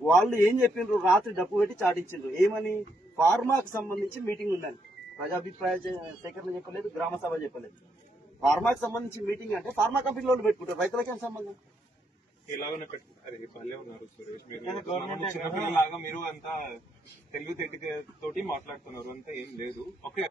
వాళ్ళు ఏం చెప్పిండ్రు రాత్రి డప్పు పెట్టి చాటించిండ్రు. ఏమని? ఫార్మాకు సంబంధించి మీటింగ్ ఉందని. ప్రజాభిప్రాయ సేకరణ చెప్పలేదు గ్రామ సభ చెప్పలేదు. ఫార్మాకు సంబంధించి మీటింగ్ అంటే ఫార్మా కంపెనీ వాళ్ళు పెట్టుకుంటారు. రైతులకేం సంబంధం? ఎలాగనే అరే భలే ఉన్నారు సురేష్ మీరు చిన్నపిల్లలాగా మీరు అంతా తెలుగు తోటి మాట్లాడుతున్నారు. అంతా ఏం లేదు. ఓకే.